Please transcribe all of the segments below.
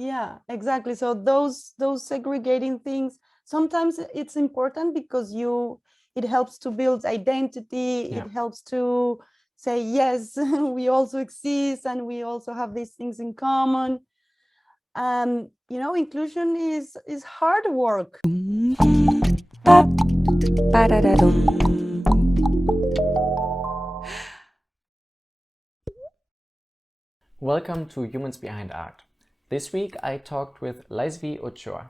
Yeah, exactly. So those segregating things, sometimes it's important because it helps to build identity. Yeah. It helps to say, yes, we also exist and we also have these things in common. Inclusion is hard work. Welcome to Humans Behind Art. This week I talked with LAISVIE Ochoa.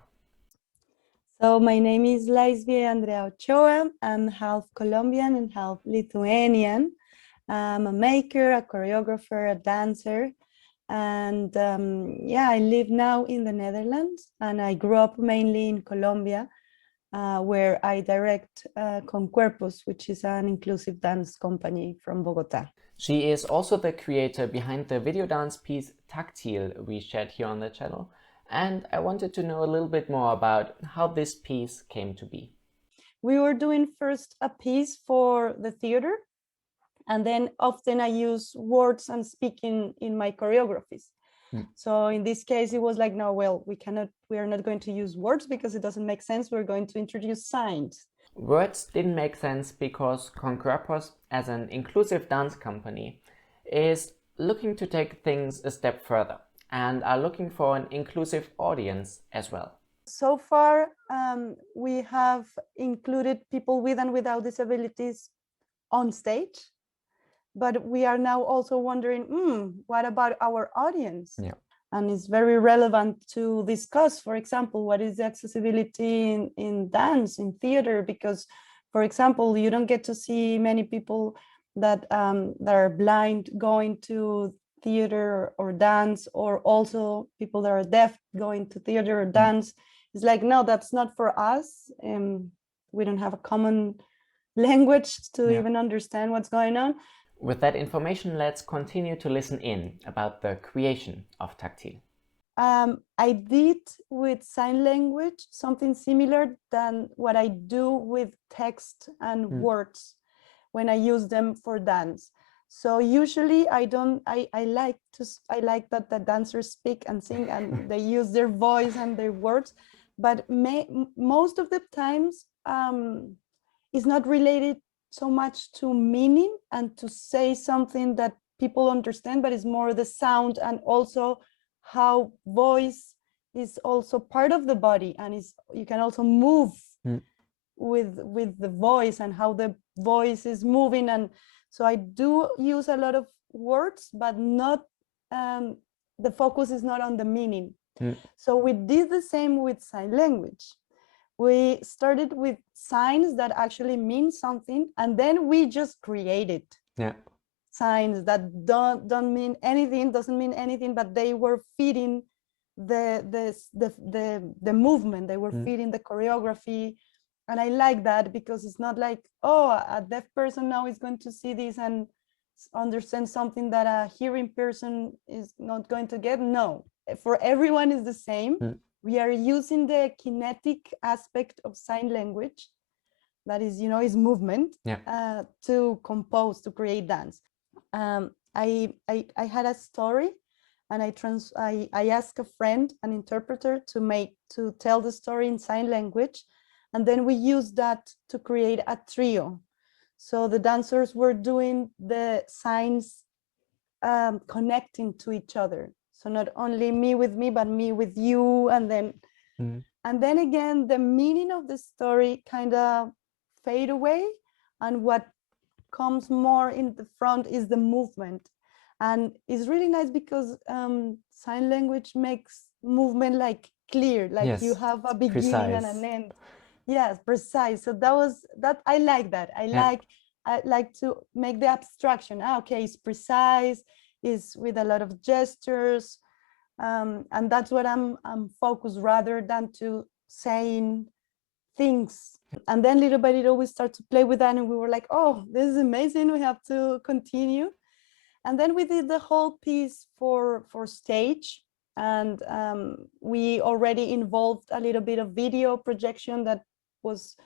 So my name is LAISVIE Ochoa. I'm half Colombian and half Lithuanian. I'm a maker, a choreographer, a dancer. And I live now in the Netherlands, and I grew up mainly in Colombia, where I direct ConCuerpos, which is an inclusive dance company from Bogota. She is also the creator behind the video dance piece Tactile we shared here on the channel, and I wanted to know a little bit more about how this piece came to be. We were doing first a piece for the theater, and then often I use words and speaking in my choreographies. So in this case, it was like, no, well, we are not going to use words because it doesn't make sense. We're going to introduce signs. Words didn't make sense because ConCuerpos, as an inclusive dance company, is looking to take things a step further and are looking for an inclusive audience as well. So far, we have included people with and without disabilities on stage, but we are now also wondering, what about our audience? Yeah. And it's very relevant to discuss, for example, what is the accessibility in dance, in theater, because, for example, you don't get to see many people that are blind going to theater or dance, or also people that are deaf going to theater or dance. It's like, no, that's not for us. We don't have a common language to even understand what's going on. With that information, let's continue to listen in about the creation of Tactile. I did with sign language something similar than what I do with text and words when I use them for dance. So usually I like that the dancers speak and sing and they use their voice and their words, but most of the times it's not related so much to meaning and to say something that people understand, but it's more the sound, and also how voice is also part of the body, and you can also move with the voice and how the voice is moving. And so I do use a lot of words, but not the focus is not on the meaning. So we did the same with sign language. We started with signs that actually mean something, and then we just created signs that don't mean anything, doesn't mean anything, but they were feeding the movement, they were feeding the choreography. And I like that because it's not like, oh, a deaf person now is going to see this and understand something that a hearing person is not going to get. No, for everyone is the same. We are using the kinetic aspect of sign language, that is, is movement, to compose, to create dance. I had a story, and I asked a friend, an interpreter, to tell the story in sign language, and then we used that to create a trio. So the dancers were doing the signs connecting to each other. So not only me with me, but me with you, and then again the meaning of the story kind of fade away, and what comes more in the front is the movement. And it's really nice because sign language makes movement like clear, like you have a beginning and an end. Yes, precise. So that I like that. I like to make the abstraction. Okay, it's precise, it's with a lot of gestures, and that's what I'm focused, rather than to saying things. And then little by little we start to play with that, and we were like, oh, this is amazing, we have to continue. And then we did the whole piece for stage, and we already involved a little bit of video projection that was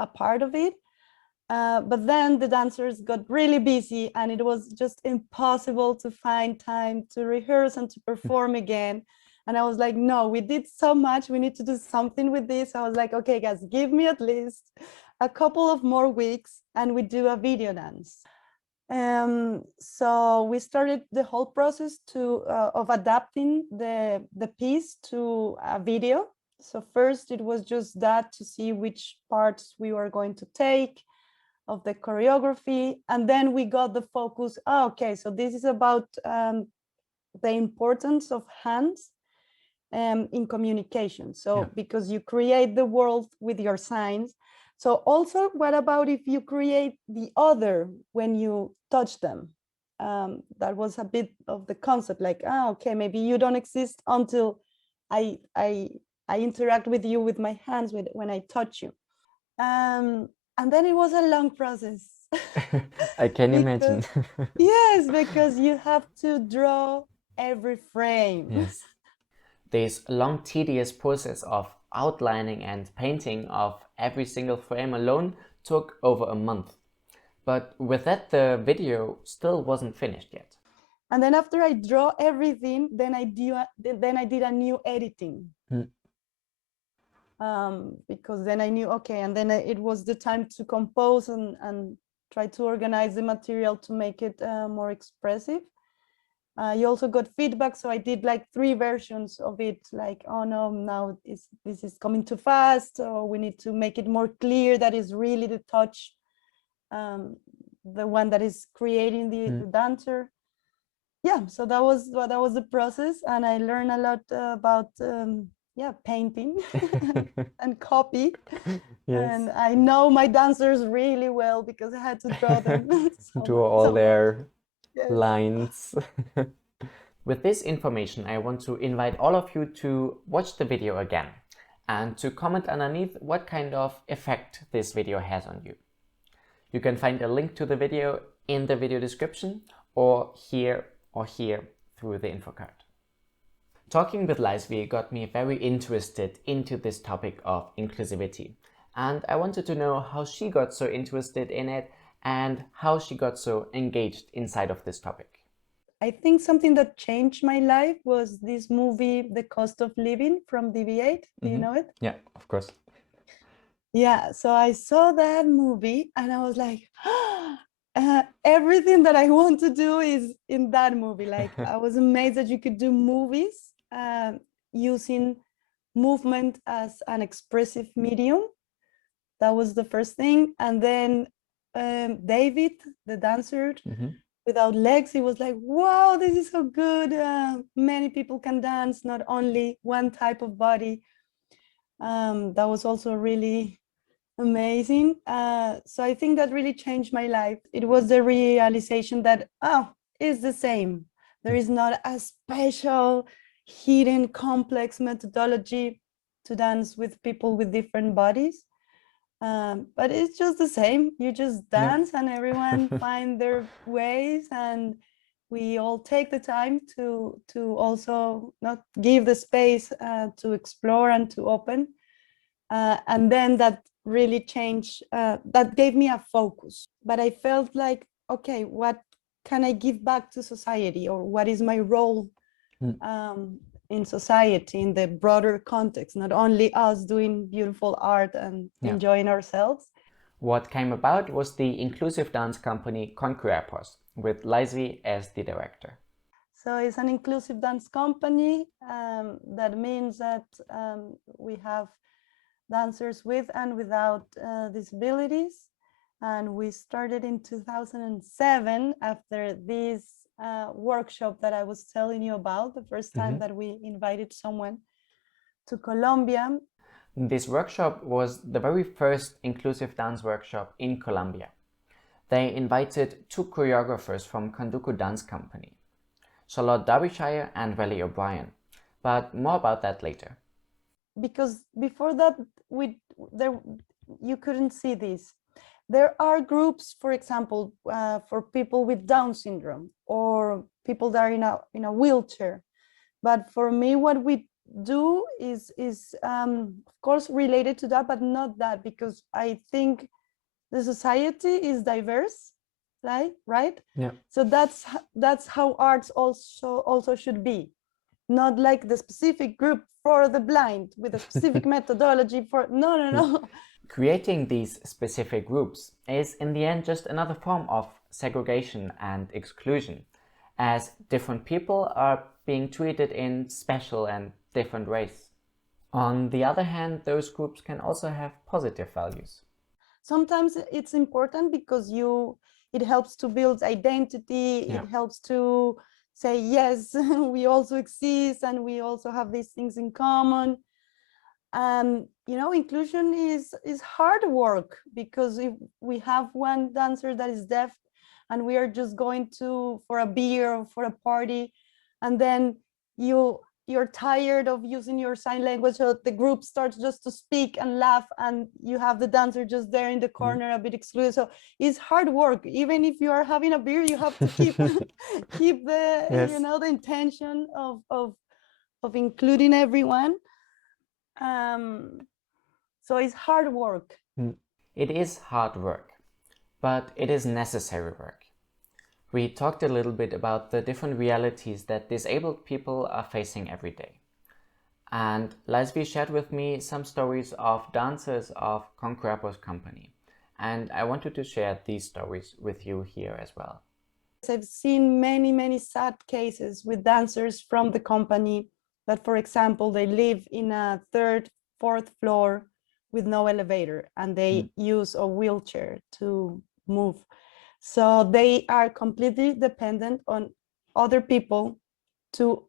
a part of it. But then the dancers got really busy, and it was just impossible to find time to rehearse and to perform again. And I was like, no, we did so much, we need to do something with this. I was like, okay guys, give me at least a couple of more weeks and we do a video dance. So we started the whole process of adapting the piece to a video. So first it was just that, to see which parts we were going to take of the choreography, and then we got the focus. Oh, okay, so this is about the importance of hands in communication. So Yeah. because you create the world with your signs. So also, what about if you create the other when you touch them? That was a bit of the concept, like, okay, maybe you don't exist until I interact with you with my hands when I touch you. And then it was a long process. I can imagine. Because, yes, because you have to draw every frame. Yes. This long, tedious process of outlining and painting of every single frame alone took over a month. But with that, the video still wasn't finished yet. And then after I draw everything, then I did a new editing. Because then I knew, okay, and then it was the time to compose and try to organize the material to make it more expressive. You also got feedback, so I did like 3 versions of it, like, oh no, now this is coming too fast, or we need to make it more clear that is really the touch, the one that is creating the dancer. Yeah, so that was the process, and I learned a lot about painting and copy. Yes. And I know my dancers really well because I had to draw them. Do all their yes. lines. With this information, I want to invite all of you to watch the video again and to comment underneath what kind of effect this video has on you. You can find a link to the video in the video description, or here through the info card. Talking with LAISVIE got me very interested into this topic of inclusivity, and I wanted to know how she got so interested in it and how she got so engaged inside of this topic. I think something that changed my life was this movie, The Cost of Living, from DV8. Do you know it? Yeah, of course. Yeah, so I saw that movie and I was like, everything that I want to do is in that movie. Like, I was amazed that you could do movies using movement as an expressive medium. That was the first thing. And then David, the dancer, without legs, he was like, wow, this is so good. Many people can dance, not only one type of body. That was also really amazing. So I think that really changed my life. It was the realization that, it's the same. There is not a special, hidden, complex methodology to dance with people with different bodies. But it's just the same. You just dance and everyone find their ways, and we all take the time to also not give the space to explore and to open. And then that really changed, that gave me a focus. But I felt like, okay, what can I give back to society, or what is my role in society, in the broader context, not only us doing beautiful art and enjoying ourselves. What came about was the inclusive dance company ConCuerpos, with LAISVIE as the director. So it's an inclusive dance company. That means that we have dancers with and without disabilities. And we started in 2007 after this workshop that I was telling you about, the first time that we invited someone to Colombia. This workshop was the very first inclusive dance workshop in Colombia. They invited 2 choreographers from Conduku Dance Company, Charlotte Derbyshire and Raleigh O'Brien, but more about that later. Because before that, you couldn't see this. There are groups, for example, for people with Down syndrome or people that are in a wheelchair. But for me, what we do is of course related to that, but not that, because I think the society is diverse, right? Yeah. So that's how arts also should be. not like the specific group for the blind with a specific methodology for, no. Creating these specific groups is in the end just another form of segregation and exclusion, as different people are being treated in special and different ways. On the other hand, those groups can also have positive values. Sometimes it's important because it helps to build identity. Yeah. It helps to say, yes, we also exist and we also have these things in common. Inclusion is hard work, because if we have one dancer that is deaf and we are just going to for a beer or for a party, and then you're tired of using your sign language, so the group starts just to speak and laugh, and you have the dancer just there in the corner, a bit excluded. So it's hard work. Even if you are having a beer, you have to keep keep the Yes. the intention of including everyone. So it's hard work. It is hard work, but it is necessary work. We talked a little bit about the different realities that disabled people are facing every day. And LAISVIE shared with me some stories of dancers of ConCuerpos company. And I wanted to share these stories with you here as well. I've seen many sad cases with dancers from the company that, for example, they live in a third, fourth floor with no elevator, and they use a wheelchair to move. So they are completely dependent on other people to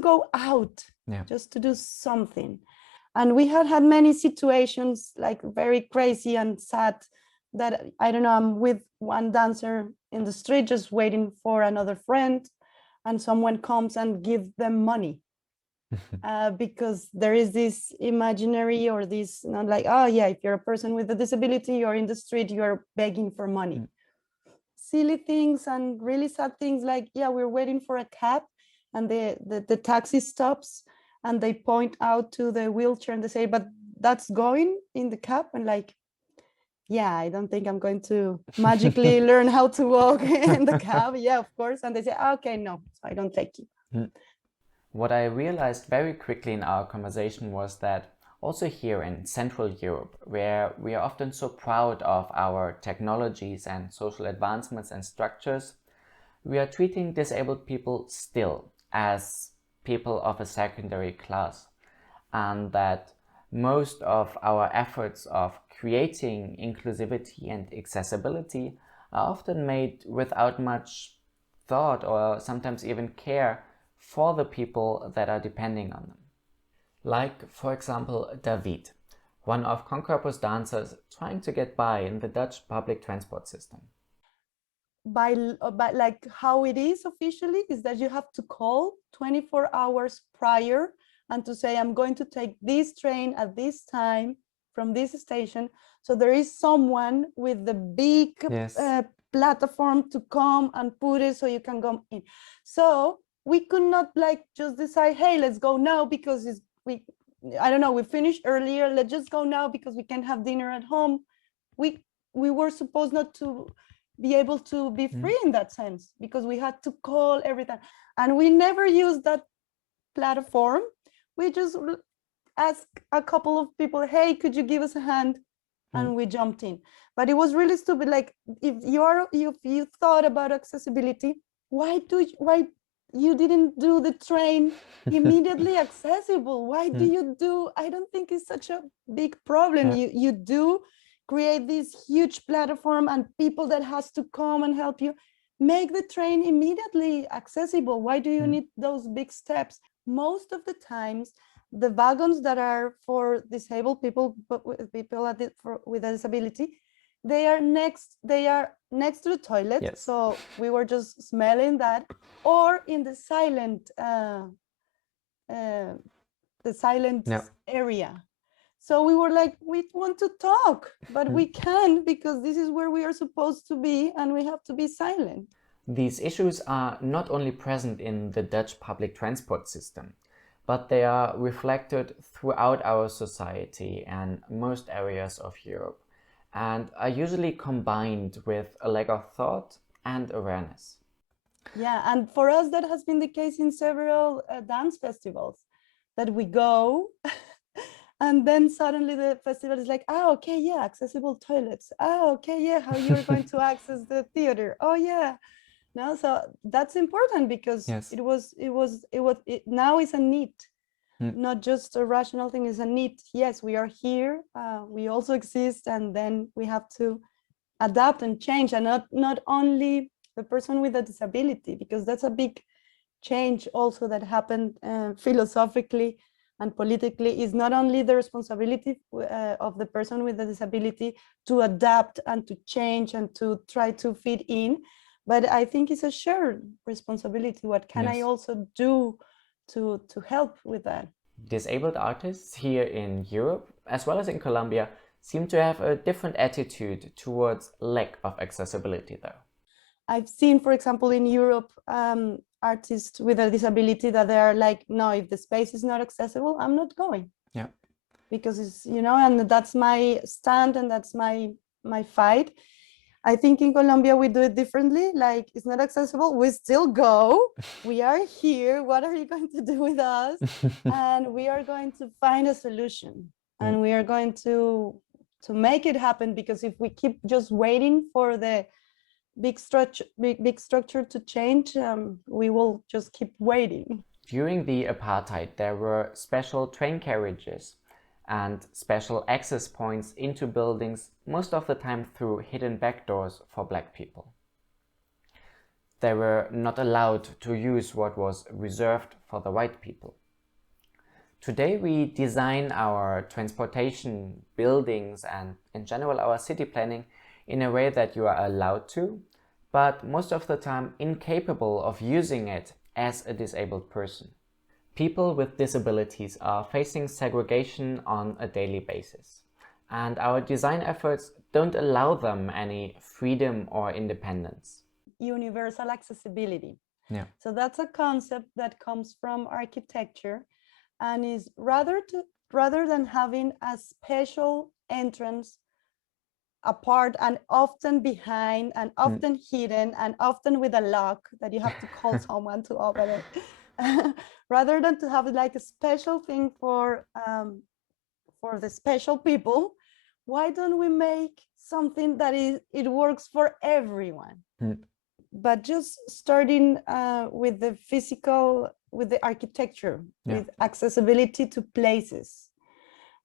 go out, just to do something. And we had many situations, like very crazy and sad, that I don't know, I'm with one dancer in the street just waiting for another friend, and someone comes and gives them money. Because there is this imaginary, or this, not like, oh yeah, if you're a person with a disability, you're in the street, you're begging for money. Silly things and really sad things, like, yeah, we're waiting for a cab, and the taxi stops, and they point out to the wheelchair and they say, but that's going in the cab. And like, yeah, I don't think I'm going to magically learn how to walk in the cab. Yeah, of course. And they say, okay, no, so I don't take you. What I realized very quickly in our conversation was that also here in Central Europe, where we are often so proud of our technologies and social advancements and structures, we are treating disabled people still as people of a secondary class, and that most of our efforts of creating inclusivity and accessibility are often made without much thought or sometimes even care for the people that are depending on them. Like, for example, David, one of ConCuerpos dancers trying to get by in the Dutch public transport system. By like how it is officially is that you have to call 24 hours prior and to say, I'm going to take this train at this time from this station. So there is someone with the big platform to come and put it so you can go in. So we could not like just decide, hey, let's go now because I don't know, we finished earlier, let's just go now because we can have dinner at home. We were supposed not to be able to be free in that sense, because we had to call every time, and we never used that platform. We just asked a couple of people, hey, could you give us a hand? And we jumped in. But it was really stupid. Like, if you thought about accessibility, why you didn't do the train immediately accessible? Why do you do? I don't think it's such a big problem. You do create this huge platform and people that has to come and help you. Make the train immediately accessible. Why do you need those big steps? Most of the times, the wagons that are for disabled people, but with people with a disability, they are next to the toilet. So we were just smelling that, or in the silent area. So we were like, we want to talk, but we can't, because this is where we are supposed to be and we have to be silent. These issues are not only present in the Dutch public transport system, but they are reflected throughout our society and most areas of Europe, and are usually combined with a lack of thought and awareness. Yeah, and for us, that has been the case in several dance festivals that we go. And then suddenly the festival is like, oh, okay, yeah, accessible toilets. Oh, okay, yeah, how you're going to access the theater. Oh, yeah. No, so that's important because Yes. now it's a need, Mm. not just a rational thing, it's a need. Yes, we are here, we also exist, and then we have to adapt and change, and not only the person with a disability, because that's a big change also that happened philosophically and politically. Is not only the responsibility of the person with a disability to adapt and to change and to try to fit in, but I think it's a shared responsibility. What can I Yes. also do to help with that? Disabled artists here in Europe, as well as in Colombia, seem to have a different attitude towards lack of accessibility, though. I've seen, for example, in Europe, artists with a disability that they are like, no, if the space is not accessible, I'm not going. Yeah. Because it's, and that's my stand and that's my fight. I think in Colombia we do it differently. Like, it's not accessible, we still go. We are here. What are you going to do with us? And we are going to find a solution. And we are going to make it happen, because if we keep just waiting for the big structure to change, we will just keep waiting. During the apartheid, there were special train carriages and special access points into buildings, most of the time through hidden back doors for black people. They were not allowed to use what was reserved for the white people. Today we design our transportation, buildings, and in general our city planning in a way that you are allowed to, but most of the time incapable of using it as a disabled person. People with disabilities are facing segregation on a daily basis, and our design efforts don't allow them any freedom or independence. Universal accessibility. Yeah. So that's a concept that comes from architecture, and is rather than having a special entrance apart and often behind and often hidden and often with a lock that you have to call someone to open it, rather than to have like a special thing for the special people, why don't we make something that it works for everyone? But just starting with the physical, with the architecture, Yeah. with accessibility to places.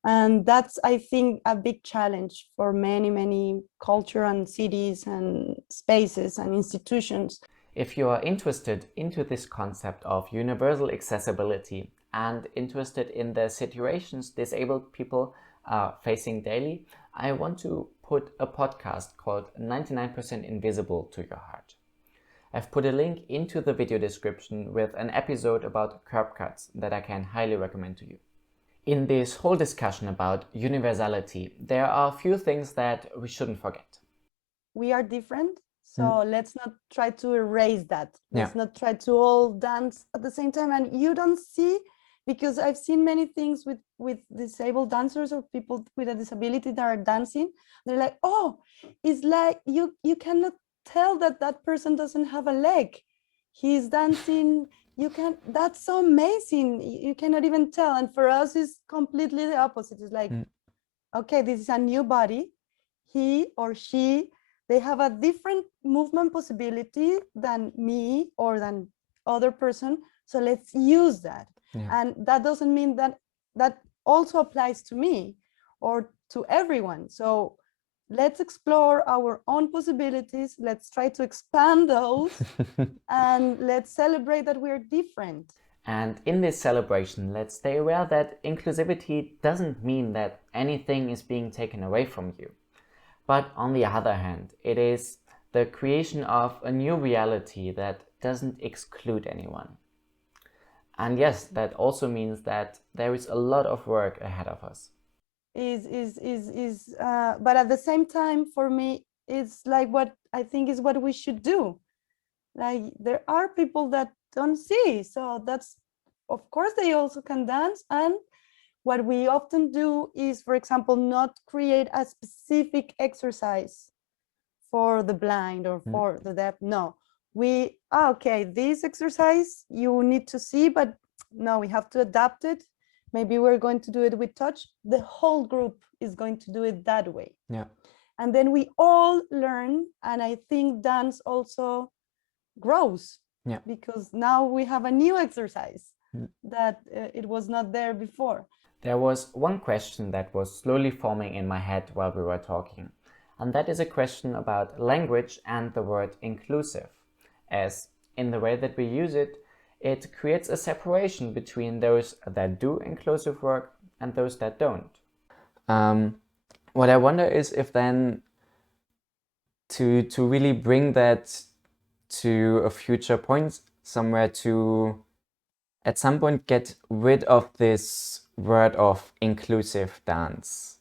And that's, I think, a big challenge for many culture and cities and spaces and institutions. If you are interested into this concept of universal accessibility and interested in the situations disabled people are facing daily, I want to put a podcast called 99% Invisible to your heart. I've put a link into the video description with an episode about curb cuts that I can highly recommend to you. In this whole discussion about universality, there are a few things that we shouldn't forget. We are different, so let's not try to erase that. Let's not try to all dance at the same time. And you don't see, because I've seen many things with disabled dancers or people with a disability that are dancing. They're like, oh, it's like you cannot tell that that person doesn't have a leg. He's dancing. That's so amazing. You cannot even tell. And for us, it's completely the opposite. It's like, okay, this is a new body. He or she, they have a different movement possibility than me or than other person. So let's use that. And that doesn't mean that that also applies to me or to everyone. So let's explore our own possibilities. Let's try to expand those and let's celebrate that we're different. And in this celebration, let's stay aware that inclusivity doesn't mean that anything is being taken away from you. But on the other hand, it is the creation of a new reality that doesn't exclude anyone. And yes, that also means that there is a lot of work ahead of us. But at the same time, for me, it's like what I think is what we should do. Like, there are people that don't see, so that's, of course, they also can dance. And what we often do is, for example, not create a specific exercise for the blind or for the deaf. No, okay, this exercise you need to see, but no, we have to adapt it. Maybe we're going to do it with touch. The whole group is going to do it that way. Yeah. And then we all learn, and I think dance also grows. Yeah. Because now we have a new exercise Mm. that it was not there before. There was one question that was slowly forming in my head while we were talking, and that is a question about language and the word inclusive, as in the way that we use it, it creates a separation between those that do inclusive work and those that don't. What I wonder is if then to really bring that to a future point somewhere, to at some point get rid of this word of inclusive dance,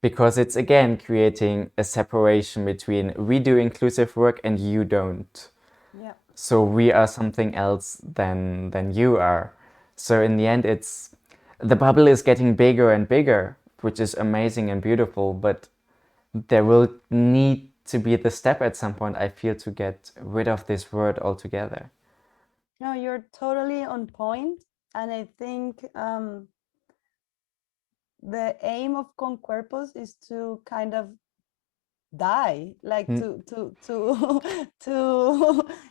because it's again creating a separation between we do inclusive work and you don't. Yeah. So we are something else than you are. So in the end, it's the bubble is getting bigger and bigger, which is amazing and beautiful, but there will need to be the step at some point, I feel, to get rid of this word altogether. No, you're totally on point. And I think the aim of ConCuerpos is to kind of die, like to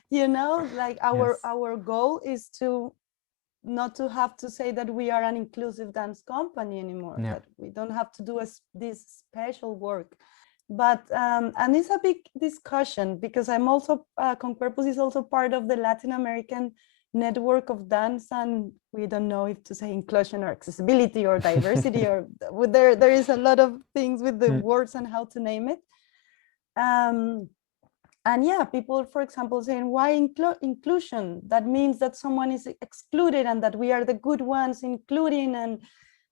you know, like our goal is to not to have to say that we are an inclusive dance company anymore, that we don't have to do this special work. But and it's a big discussion, because I'm also ConCuerpos is also part of the Latin American network of dance, and we don't know if to say inclusion or accessibility or diversity or there is a lot of things with the words and how to name it. And yeah, people, for example, saying, why inclusion? That means that someone is excluded and that we are the good ones including, and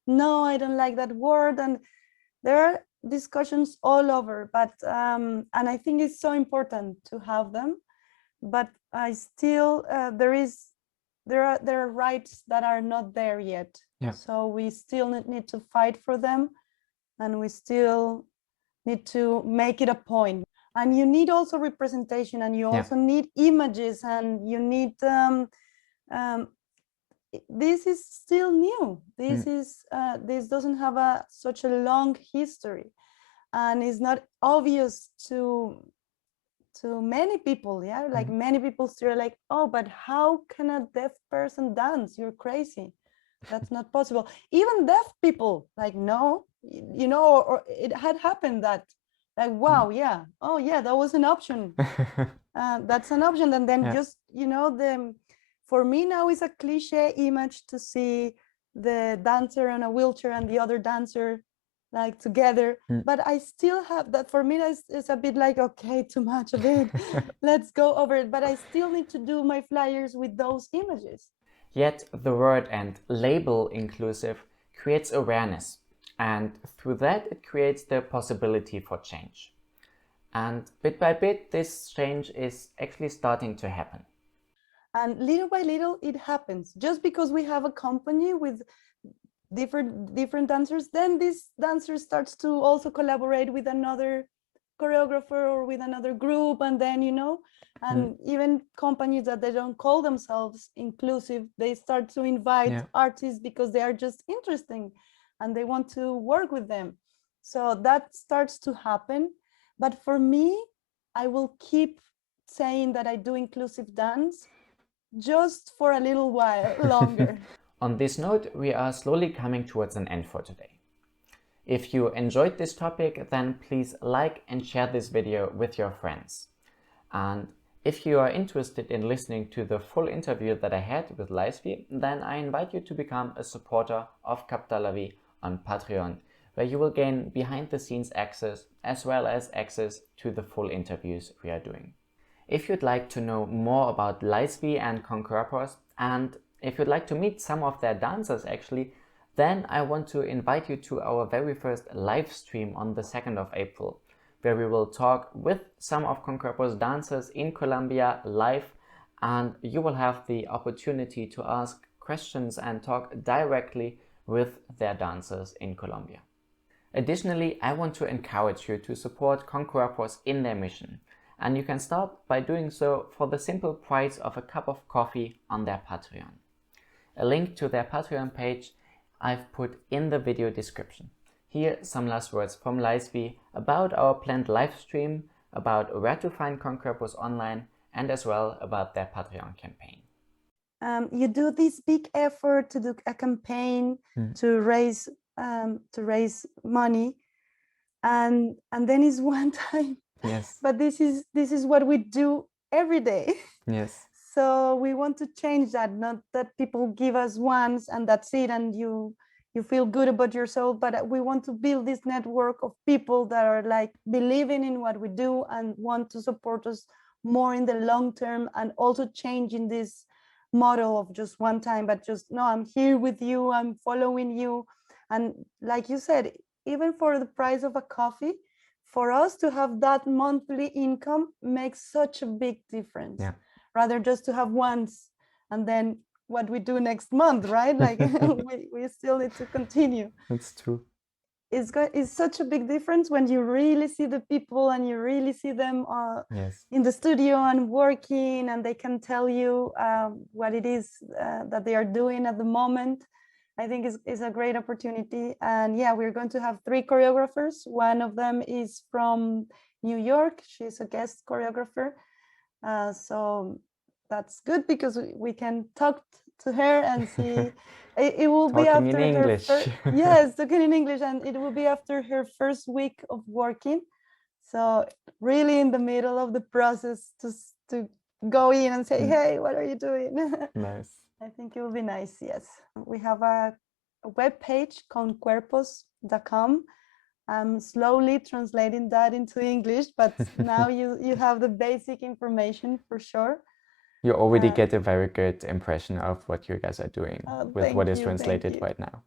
no, I don't like that word. And there are discussions all over, but and I think it's so important to have them, but I still there are rights that are not there yet. So we still need to fight for them, and we still need to make it a point. And you need also representation, and you also need images, and you need this is still new. This is this doesn't have such a long history, and it's not obvious to many people. Yeah, like many people still like, oh, but how can a deaf person dance? You're crazy. That's not possible. Even deaf people like, no, you know, or it had happened that like, wow, yeah, oh yeah, that was an option. That's an option. And then just, you know, for me now is a cliche image to see the dancer on a wheelchair and the other dancer like together, but I still have that. For me, it's a bit like, okay, too much of it. Let's go over it. But I still need to do my flyers with those images. Yet the word and label inclusive creates awareness, and through that it creates the possibility for change. And bit by bit, this change is actually starting to happen. And little by little, it happens. Just because we have a company with different dancers, then this dancer starts to also collaborate with another choreographer or with another group, and then, you know, and even companies that they don't call themselves inclusive, they start to invite artists because they are just interesting and they want to work with them. So that starts to happen. But for me, I will keep saying that I do inclusive dance just for a little while longer. On this note, we are slowly coming towards an end for today. If you enjoyed this topic, then please like and share this video with your friends. And if you are interested in listening to the full interview that I had with LAISVIE, then I invite you to become a supporter of Capta laVie on Patreon, where you will gain behind-the-scenes access as well as access to the full interviews we are doing. If you'd like to know more about LAISVIE and ConCuerpos, and if you'd like to meet some of their dancers actually, then I want to invite you to our very first live stream on the 2nd of April, where we will talk with some of ConCuerpos dancers in Colombia live, and you will have the opportunity to ask questions and talk directly with their dancers in Colombia. Additionally, I want to encourage you to support ConCuerpos in their mission. and you can start by doing so for the simple price of a cup of coffee on their Patreon. A link to their Patreon page I've put in the video description. Here some last words from LAISVIE about our planned live stream, about where to find ConCuerpos online, and as well about their Patreon campaign. You do this big effort to do a campaign to raise money, and then it's one time. Yes. But this is what we do every day. Yes. So we want to change that, not that people give us once and that's it, and you feel good about yourself, but we want to build this network of people that are like believing in what we do and want to support us more in the long term, and also changing this model of just one time, but just, no, I'm here with you, I'm following you. And like you said, even for the price of a coffee, for us to have that monthly income makes such a big difference. Yeah. Rather just to have once and then what we do next month, right? Like we still need to continue. That's true. It's such a big difference when you really see the people and you really see them Yes. in the studio and working, and they can tell you what it is that they are doing at the moment. I think is a great opportunity. And yeah, we're going to have 3 choreographers. One of them is from New York. She's a guest choreographer. So that's good because we can talk to her and see. It will be Talking after in her English. yes, talking in English, and it will be after her first week of working. So really in the middle of the process to go in and say, hey, what are you doing? Nice. I think it will be nice. Yes, we have a web page, ConCuerpos.com. I'm slowly translating that into English, but now you have the basic information for sure. You already get a very good impression of what you guys are doing with what is translated right now.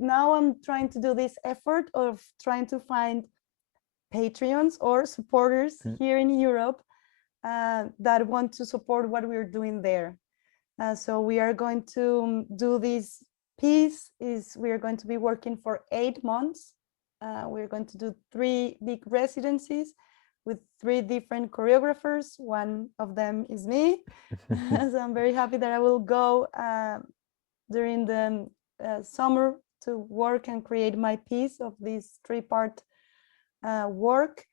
Now I'm trying to do this effort of trying to find Patreons or supporters here in Europe that want to support what we're doing there. So we are going to do this piece. We are going to be working for 8 months. We're going to do 3 big residencies with 3 different choreographers. One of them is me. So I'm very happy that I will go during the summer to work and create my piece of this 3-part work.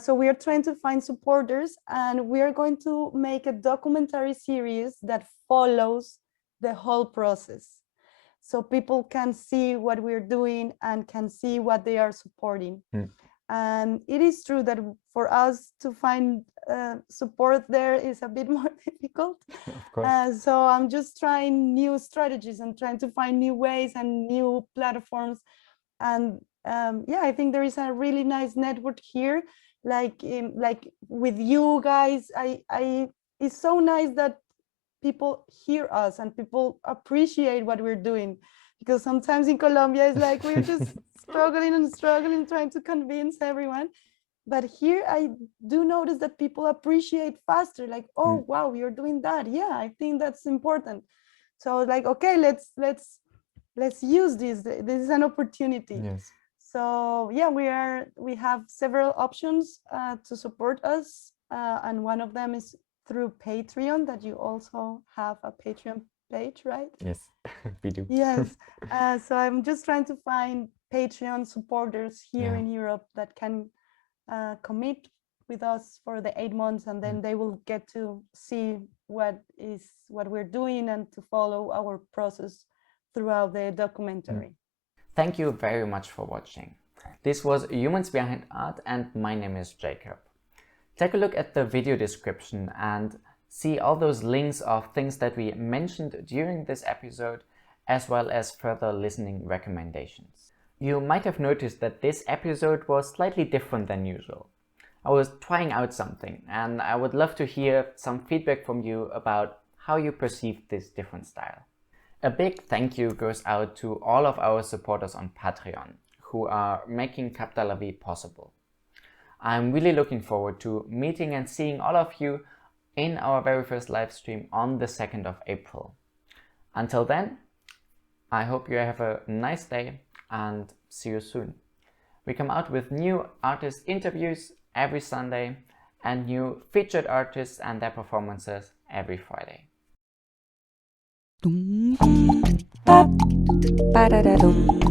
So we are trying to find supporters, and we are going to make a documentary series that follows the whole process. So people can see what we're doing and can see what they are supporting. And it is true that for us to find support there is a bit more difficult. Of course. So I'm just trying new strategies and trying to find new ways and new platforms. And yeah, I think there is a really nice network here. Like with you guys, it's so nice that people hear us and people appreciate what we're doing, because sometimes in Colombia it's like we're just struggling trying to convince everyone. But here I do notice that people appreciate faster, like, oh wow, you're doing that, yeah, I think that's important. So like, okay, let's use this is an opportunity. Yes. So yeah, we have several options to support us, and one of them is through Patreon, that you also have a Patreon page, right? Yes, we do. Yes. So I'm just trying to find Patreon supporters here in Europe that can commit with us for the 8 months, and then they will get to see what we're doing and to follow our process throughout the documentary. Thank you very much for watching. This was Humans Behind Art, and my name is Jacob. Take a look at the video description and see all those links of things that we mentioned during this episode, as well as further listening recommendations. You might have noticed that this episode was slightly different than usual. I was trying out something, and I would love to hear some feedback from you about how you perceive this different style. A big thank you goes out to all of our supporters on Patreon, who are making Capta laVie possible. I'm really looking forward to meeting and seeing all of you in our very first live stream on the 2nd of April. Until then, I hope you have a nice day and see you soon. We come out with new artist interviews every Sunday, and new featured artists and their performances every Friday. Dum, ba, ba, da, da, dum.